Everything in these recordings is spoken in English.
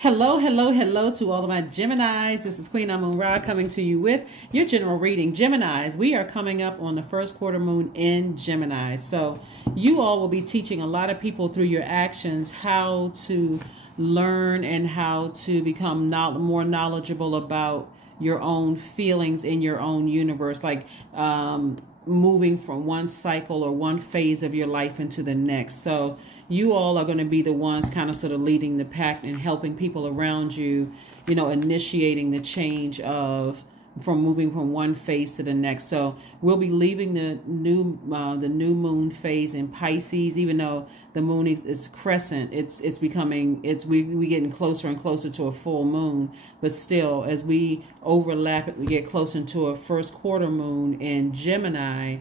Hello, hello, hello to all of my Geminis. This is Queen Amun Ra coming to you with your general reading. Geminis, we are coming up on the first quarter moon in Gemini. So you all will be teaching a lot of people through your actions how to learn and how to become more knowledgeable about your own feelings in your own universe, like moving from one cycle or one phase of your life into the next. So you all are going to be the ones kind of sort of leading the pack and helping people around you, initiating the change of from moving from one phase to the next. So we'll be leaving the new moon phase in Pisces, even though the moon is crescent. We getting closer and closer to a full moon, but still, as we overlap it, we get closer to a first quarter moon in Gemini.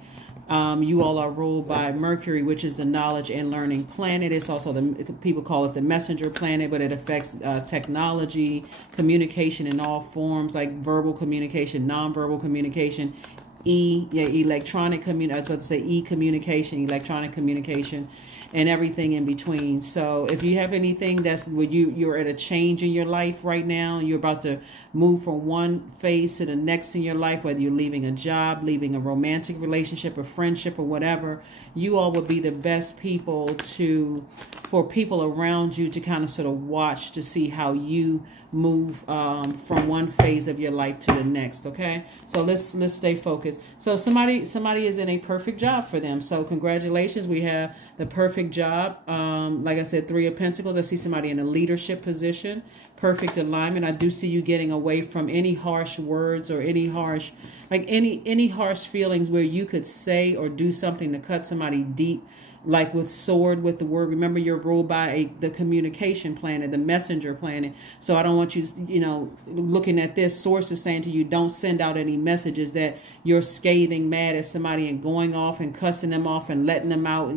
You all are ruled by Mercury, which is the knowledge and learning planet. It's also people call it the messenger planet, but it affects technology, communication in all forms, like verbal communication, nonverbal communication, electronic communication. I was about to say e-communication, electronic communication, and everything in between. So if you have anything that's where you're at a change in your life right now, you're about to move from one phase to the next in your life, whether you're leaving a job, leaving a romantic relationship, a friendship, or whatever, you all would be the best people for people around you to kind of sort of watch to see how you move from one phase of your life to the next. Okay, so let's stay focused. So somebody is in a perfect job for them. So congratulations, we have the perfect job. Like I said, 3 of Pentacles. I see somebody in a leadership position. Perfect alignment. I do see you getting away from any harsh words or any harsh feelings where you could say or do something to cut somebody deep, like with the word. Remember, you're ruled by the communication planet, the messenger planet. So I don't want you, looking at this, source is saying to you, don't send out any messages that you're scathing mad at somebody and going off and cussing them off and letting them out,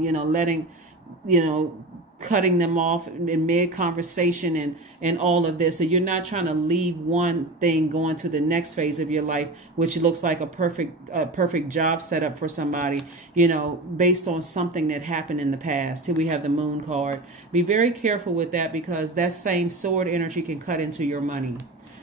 cutting them off in mid-conversation and all of this. So you're not trying to leave one thing going to the next phase of your life, which looks like a perfect job setup for somebody, based on something that happened in the past. Here we have the Moon card. Be very careful with that, because that same sword energy can cut into your money.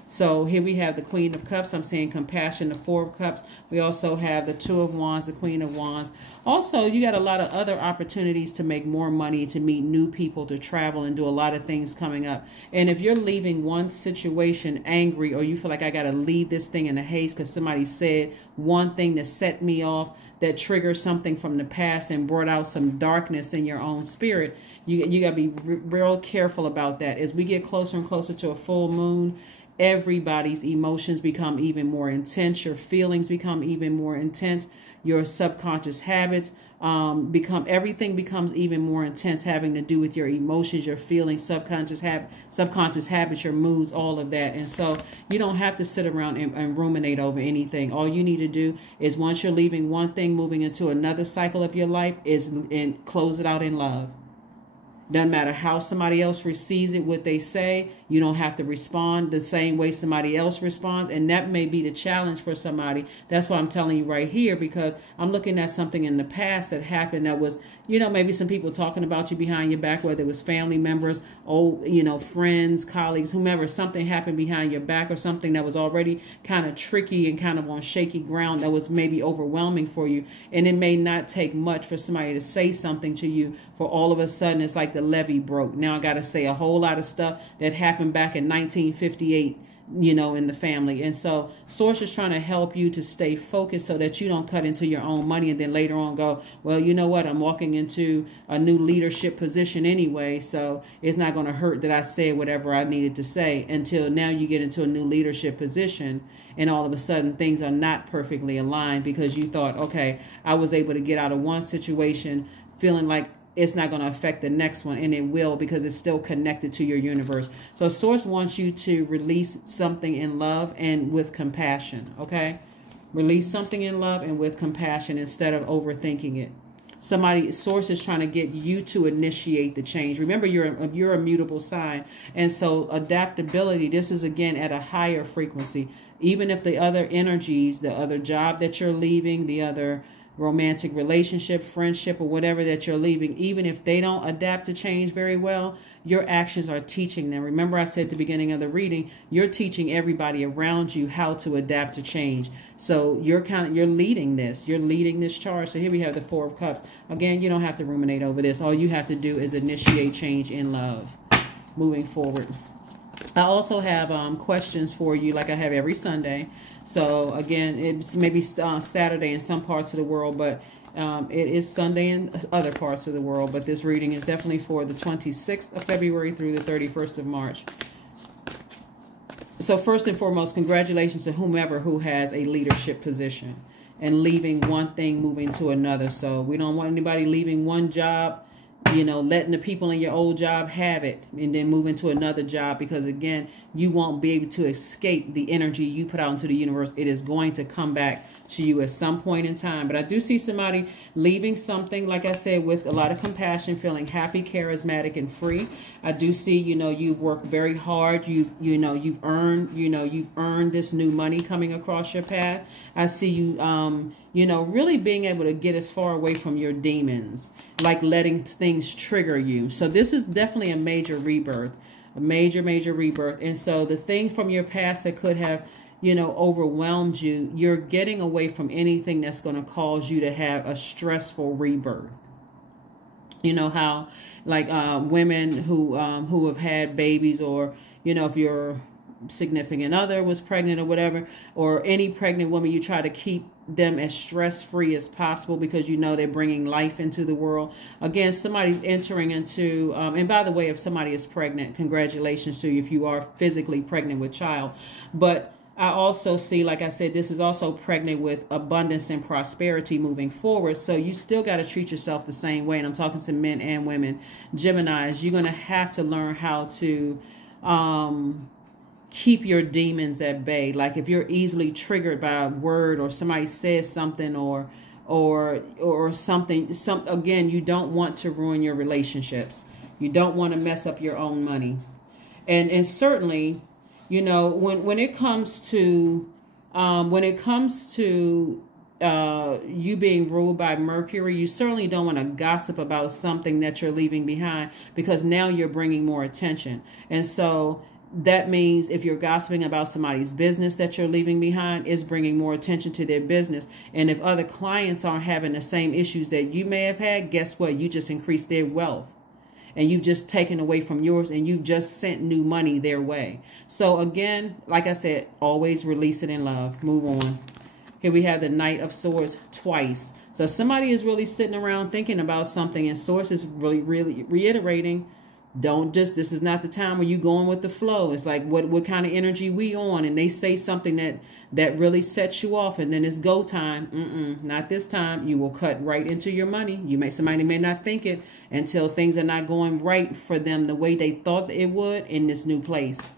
So here we have the Queen of Cups. I'm seeing compassion, the 4 of Cups. We also have the 2 of Wands, the Queen of Wands. Also, you got a lot of other opportunities to make more money, to meet new people, to travel, and do a lot of things coming up. And if you're leaving one situation angry, or you feel like I got to leave this thing in a haste because somebody said one thing that set me off, that triggered something from the past and brought out some darkness in your own spirit, you got to be real careful about that. As we get closer and closer to a full moon, everybody's emotions become even more intense. Your feelings become even more intense. Your subconscious habits everything becomes even more intense, having to do with your emotions, your feelings, subconscious habits, your moods, all of that. And so you don't have to sit around and ruminate over anything. All you need to do is, once you're leaving one thing, moving into another cycle of your life, and close it out in love. Doesn't matter how somebody else receives it, what they say. You don't have to respond the same way somebody else responds. And that may be the challenge for somebody. That's why I'm telling you right here, because I'm looking at something in the past that happened that was, maybe some people talking about you behind your back, whether it was family members, friends, colleagues, whomever. Something happened behind your back, or something that was already kind of tricky and kind of on shaky ground that was maybe overwhelming for you. And it may not take much for somebody to say something to you for all of a sudden it's like the levee broke. Now I got to say a whole lot of stuff that happened back in 1958, in the family. And so Source is trying to help you to stay focused so that you don't cut into your own money and then later on go, well, you know what, I'm walking into a new leadership position anyway, so it's not going to hurt that I said whatever I needed to say, until now you get into a new leadership position and all of a sudden things are not perfectly aligned, because you thought, okay, I was able to get out of one situation feeling like it's not going to affect the next one, and it will, because it's still connected to your universe. So Source wants you to release something in love and with compassion, okay? Release something in love and with compassion instead of overthinking it. Source is trying to get you to initiate the change. Remember, you're a mutable sign, and so adaptability, this is again at a higher frequency. Even if the other energies, the other job that you're leaving, the other romantic relationship, friendship, or whatever that you're leaving, even if they don't adapt to change very well, your actions are teaching them. Remember I said at the beginning of the reading, you're teaching everybody around you how to adapt to change. So you're leading this. You're leading this charge. So here we have the Four of Cups. Again, you don't have to ruminate over this. All you have to do is initiate change in love moving forward. I also have questions for you like I have every Sunday. So again, it's maybe Saturday in some parts of the world, but it is Sunday in other parts of the world. But this reading is definitely for the 26th of February through the 31st of March. So first and foremost, congratulations to whomever who has a leadership position and leaving one thing, moving to another. So we don't want anybody leaving one job, you know, letting the people in your old job have it and then moving to another job, because again, you won't be able to escape the energy you put out into the universe. It is going to come back to you at some point in time. But I do see somebody leaving something, like I said, with a lot of compassion, feeling happy, charismatic, and free. I do see, you know, you've worked very hard. You've earned this new money coming across your path. I see you, you know, really being able to get as far away from your demons, like letting things trigger you. So this is definitely a major rebirth, a major rebirth. And so the thing from your past that could have, you know, overwhelmed you, you're getting away from anything that's going to cause you to have a stressful rebirth. You know how, like, women who have had babies, or, you know, if your significant other was pregnant or whatever, or any pregnant woman, you try to keep them as stress-free as possible because you know they're bringing life into the world. Again, somebody's entering into, and by the way, if somebody is pregnant, congratulations to you if you are physically pregnant with child. But I also see, like I said, this is also pregnant with abundance and prosperity moving forward. So you still got to treat yourself the same way. And I'm talking to men and women. Geminis, you're going to have to learn how to keep your demons at bay. Like if you're easily triggered by a word, or somebody says something, or something, again, you don't want to ruin your relationships. You don't want to mess up your own money. And certainly, you know, when it comes to you being ruled by Mercury, you certainly don't want to gossip about something that you're leaving behind, because now you're bringing more attention. And so that means if you're gossiping about somebody's business that you're leaving behind, is bringing more attention to their business. And if other clients aren't having the same issues that you may have had, guess what? You just increased their wealth. And you've just taken away from yours, and you've just sent new money their way. So again, like I said, always release it in love. Move on. Here we have the Knight of Swords twice. So somebody is really sitting around thinking about something, and Source is really reiterating, this is not the time where you going with the flow. It's like, what kind of energy we on? And they say something that really sets you off, and then it's go time. Not this time. You will cut right into your money. Somebody may not think it until things are not going right for them the way they thought it would in this new place.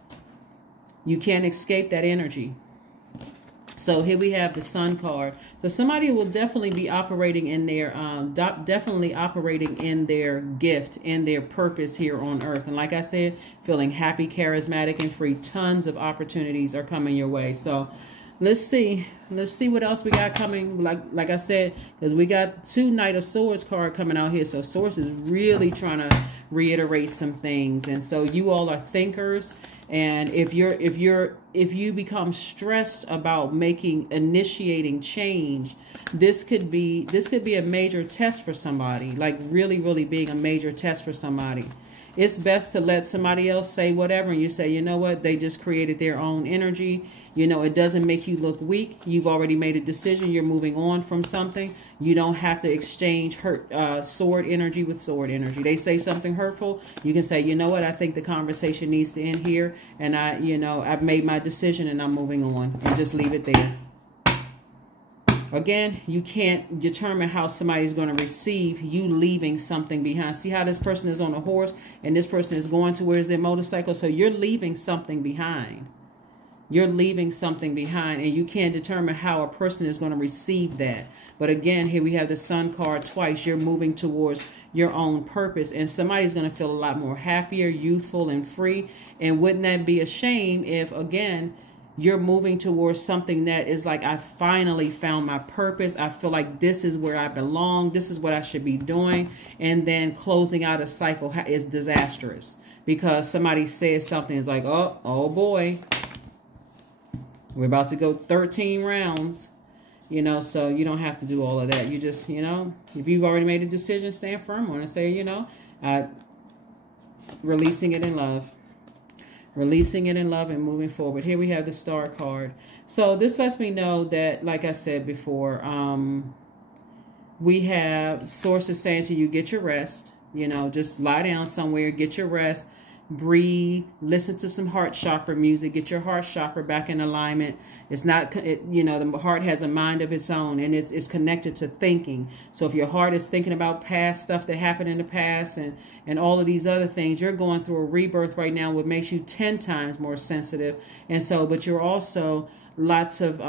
You can't escape that energy. So here we have the Sun card. So somebody will definitely be operating in their gift, in their purpose here on Earth. And like I said, feeling happy, charismatic, and free. Tons of opportunities are coming your way. So let's see what else we got coming. Like I said, because we got 2 Knight of Swords card coming out here. So Source is really trying to reiterate some things. And so you all are thinkers. And if you become stressed about initiating change, this could be a major test for somebody, like really being a major test for somebody. It's best to let somebody else say whatever, and you say, you know what, they just created their own energy. You know, it doesn't make you look weak. You've already made a decision. You're moving on from something. You don't have to exchange sword energy with sword energy. They say something hurtful. You can say, you know what, I think the conversation needs to end here. And I've made my decision and I'm moving on, and just leave it there. Again, you can't determine how somebody's going to receive you leaving something behind. See how this person is on a horse and this person is going towards their motorcycle? So you're leaving something behind. You're leaving something behind, and you can't determine how a person is going to receive that. But again, here we have the Sun card twice. You're moving towards your own purpose, and somebody's going to feel a lot more happier, youthful, and free. And wouldn't that be a shame if, again, you're moving towards something that is like, I finally found my purpose. I feel like this is where I belong. This is what I should be doing. And then closing out a cycle is disastrous because somebody says something is like, oh boy, we're about to go 13 rounds. You know, so you don't have to do all of that. You just, you know, if you've already made a decision, stand firm on it. Say, you know, releasing it in love. Releasing it in love and moving forward. Here we have the Star card. So this lets me know that, like I said before, we have sources saying to you, get your rest. You know, just lie down somewhere, get your rest. Breathe, listen to some heart chakra music, get your heart chakra back in alignment. It's not, you know, the heart has a mind of its own, and it's connected to thinking. So if your heart is thinking about past stuff that happened in the past and all of these other things, you're going through a rebirth right now, what makes you 10 times more sensitive. And so, but you're also lots of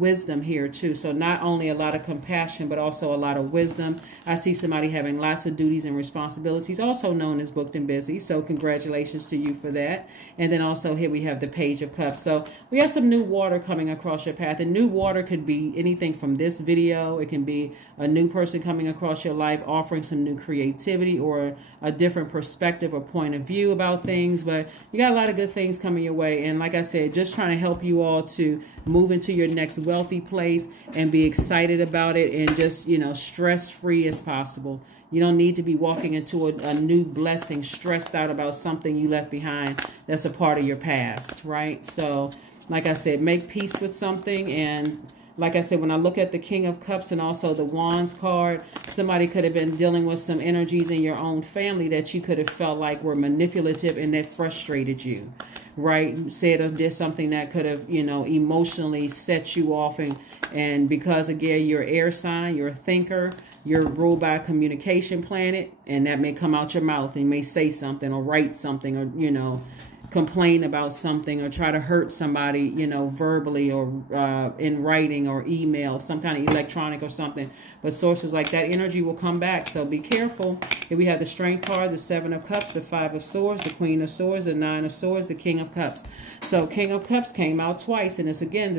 wisdom here too. So not only a lot of compassion, but also a lot of wisdom. I see somebody having lots of duties and responsibilities, also known as booked and busy. So congratulations to you for that. And then also here we have the Page of Cups. So we have some new water coming across your path. And new water could be anything from this video. It can be a new person coming across your life, offering some new creativity or a different perspective or point of view about things. But you got a lot of good things coming your way. And like I said, just trying to help you all to move into your next wealthy place and be excited about it and just, you know, stress-free as possible. You don't need to be walking into a new blessing stressed out about something you left behind that's a part of your past, right? So, like I said, make peace with something. And like I said, when I look at the King of Cups and also the Wands card, somebody could have been dealing with some energies in your own family that you could have felt like were manipulative and that frustrated you, right? Said or did something that could have, you know, emotionally set you off. And because, again, you're air sign, you're a thinker, you're ruled by a communication planet, and that may come out your mouth and you may say something or write something or, you know, complain about something or try to hurt somebody, you know, verbally or in writing or email, some kind of electronic or something. But sources like that energy will come back. So be careful. Here we have the Strength card, the Seven of Cups, the Five of Swords, the Queen of Swords, the Nine of Swords, the King of Cups. So King of Cups came out twice. And it's, again,